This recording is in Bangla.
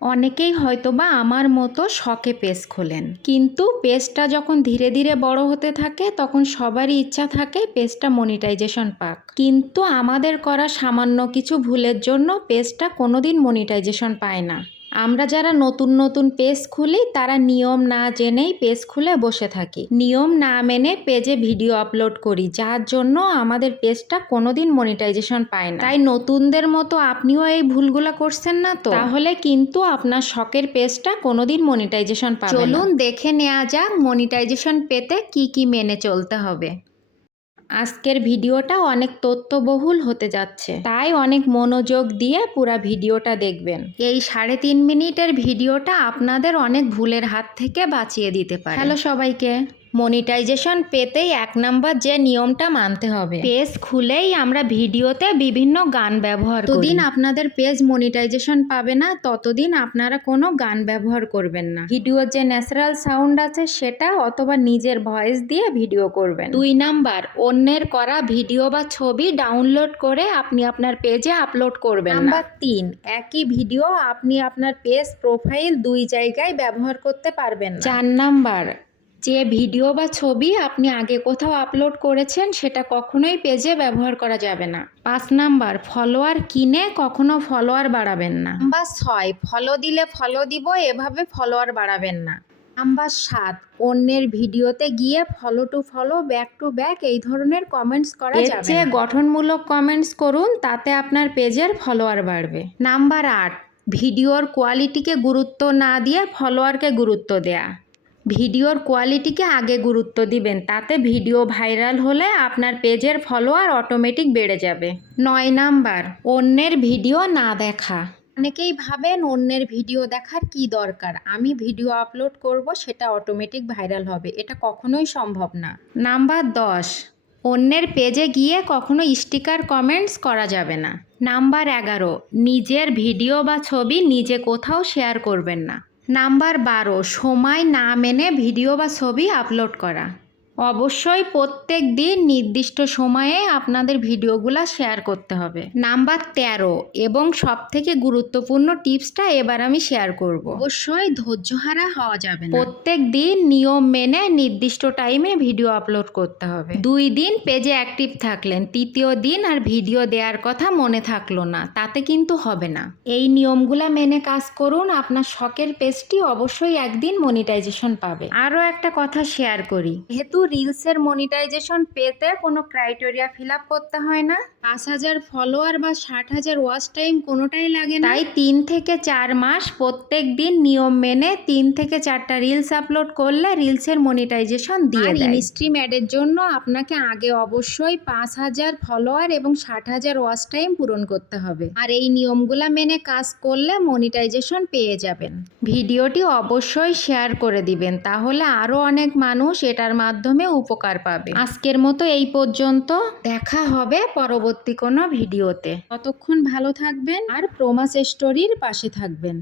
অনেকেই হয়তোবা আমার মতো শখে পেজ খোলেন, কিন্তু পেজটা যখন ধীরে ধীরে বড় হতে থাকে তখন সবারই ইচ্ছা থাকে পেজটা মনিটাইজেশন পাক। কিন্তু আমাদের করা সামান্য কিছু ভুলের জন্য পেজটা কোনোদিন মনিটাইজেশন পায় না। আমরা যারা নতুন নতুন পেজ খুলি তারা নিয়ম না জেনেই পেজ খুলে বসে থাকি, নিয়ম না মেনে পেজে ভিডিও আপলোড করি, যার জন্য আমাদের পেজটা কোনোদিন মনিটাইজেশন পায় না। তাই নতুনদের মতো আপনিও এই ভুলগুলো করছেন না তো? তাহলে কিন্তু আপনার শখের পেজটা কোনোদিন মনিটাইজেশন পাবে না। চলুন দেখে নেওয়া যাক মনিটাইজেশন পেতে কি কি মেনে চলতে হবে। আজকের ভিডিওটা অনেক তথ্যবহুল হতে যাচ্ছে, তাই অনেক মনোযোগ দিয়ে পুরো ভিডিওটা দেখবেন। এই 3.5 মিনিটের ভিডিওটা আপনাদের অনেক ভুলের হাত থেকে বাঁচিয়ে দিতে পারে। হ্যালো সবাইকে। মনিটাইজেশন পেতেই 1 নাম্বার যে নিয়মটা মানতে হবে, পেজ খুলেই আমরা ভিডিওতে বিভিন্ন গান ব্যবহার করি। যতদিন আপনাদের পেজ মনিটাইজেশন পাবে না ততদিন আপনারা কোনো গান ব্যবহার করবেন না। ভিডিওর যে ন্যাচারাল সাউন্ড আছে সেটা অথবা নিজের ভয়েস দিয়ে ভিডিও করবেন। 2 নাম্বার, অন্যের করা ভিডিও বা ছবি ডাউনলোড করে আপনি আপনার পেজে আপলোড করবেন না। নাম্বার 3, একই ভিডিও আপনি আপনার পেজ প্রোফাইল 2 জায়গায় ব্যবহার করতে পারবেন না। 4 নাম্বার, যে ভিডিও বা ছবি আপনি আগে কোথাও আপলোড করেছেন সেটা কখনোই পেজে ব্যবহার করা যাবে না। 5 নাম্বার, ফলোয়ার কিনে কখনো ফলোয়ার বাড়াবেন না। নাম্বার 6, ফলো দিলে ফলো দিব এভাবে ফলোয়ার বাড়াবেন না। নাম্বার 7, অন্যের ভিডিওতে গিয়ে follow to follow, back to back এই ধরনের কমেন্টস করা যাবে না। যে গঠনমূলক কমেন্টস করুন, তাতে আপনার পেজের ফলোয়ার বাড়বে। নাম্বার 8, ভিডিওর কোয়ালিটিকে গুরুত্ব না দিয়ে ফলোয়ারকে গুরুত্ব দেয়া। ভিডিওর কোয়ালিটিকে আগে গুরুত্ব দিবেন, তাতে ভিডিও ভাইরাল হলে আপনার পেজের ফলোয়ার অটোমেটিক বেড়ে যাবে। 9 নাম্বার, অন্যের ভিডিও না দেখা। অনেকেই ভাবেন অন্যের ভিডিও দেখার কি দরকার, আমি ভিডিও আপলোড করব সেটা অটোমেটিক ভাইরাল হবে, এটা কখনোই সম্ভব না। নাম্বার 10, অন্যের পেজে গিয়ে কখনো স্টিকার কমেন্টস করা যাবে না। নাম্বার 11, নিজের ভিডিও বা ছবি নিজে কোথাও শেয়ার করবেন না। নাম্বার 12, সময় না মেনে ভিডিও বা ছবি আপলোড করা। অবশ্যই প্রত্যেক দিন নির্দিষ্ট সময়ে আপনাদের ভিডিওগুলো শেয়ার করতে হবে। নাম্বার 13, এবং সবথেকে গুরুত্বপূর্ণ টিপসটা এবার আমি শেয়ার করব। অবশ্যই ধৈর্যহারা হওয়া যাবে না। প্রত্যেক দিন নিয়ম মেনে নির্দিষ্ট টাইমে ভিডিও আপলোড করতে হবে। 2 দিন পেজে অ্যাক্টিভ থাকলেন, তৃতীয় দিন আর ভিডিও দেওয়ার কথা মনে থাকলো না, তাতে কিন্তু হবে না। এই নিয়মগুলা মেনে কাজ করুন, আপনার শখের পেজটি অবশ্যই একদিন মনিটাইজেশন পাবে। আরও একটা কথা শেয়ার করি, যেহেতু রিলসের মনিটাইজেশন পেতে কোনো ক্রাইটেরিয়া ফিল আপ করতে হয় না, 5,000 ফলোয়ার বা 60,000 ওয়াচ টাইম কোনোটাই লাগে না, তাই 3 থেকে 4 মাস প্রত্যেক দিন নিয়ম মেনে 3 থেকে 4টা রিলস আপলোড করলে রিলসের মনিটাইজেশন দিয়ে দেয়। ইনস্ট্রিম অ্যাডের জন্য আপনাকে আগে অবশ্যই 5,000 ফলোয়ার এবং 60,000 ওয়াচ টাইম পূরণ করতে হবে, আর এই নিয়মগুলা মেনে কাজ করলে মনিটাইজেশন পেয়ে যাবেন। ভিডিওটি অবশ্যই শেয়ার করে দিবেন, তাহলে আরও অনেক মানুষ এটার মাধ্যমে উপকার পাবে। আজকের মতো এই পর্যন্ত, দেখা হবে পরবর্তী কোনো ভিডিওতে। ততক্ষণ ভালো থাকবেন আর প্রমাস স্টোরির পাশে থাকবেন।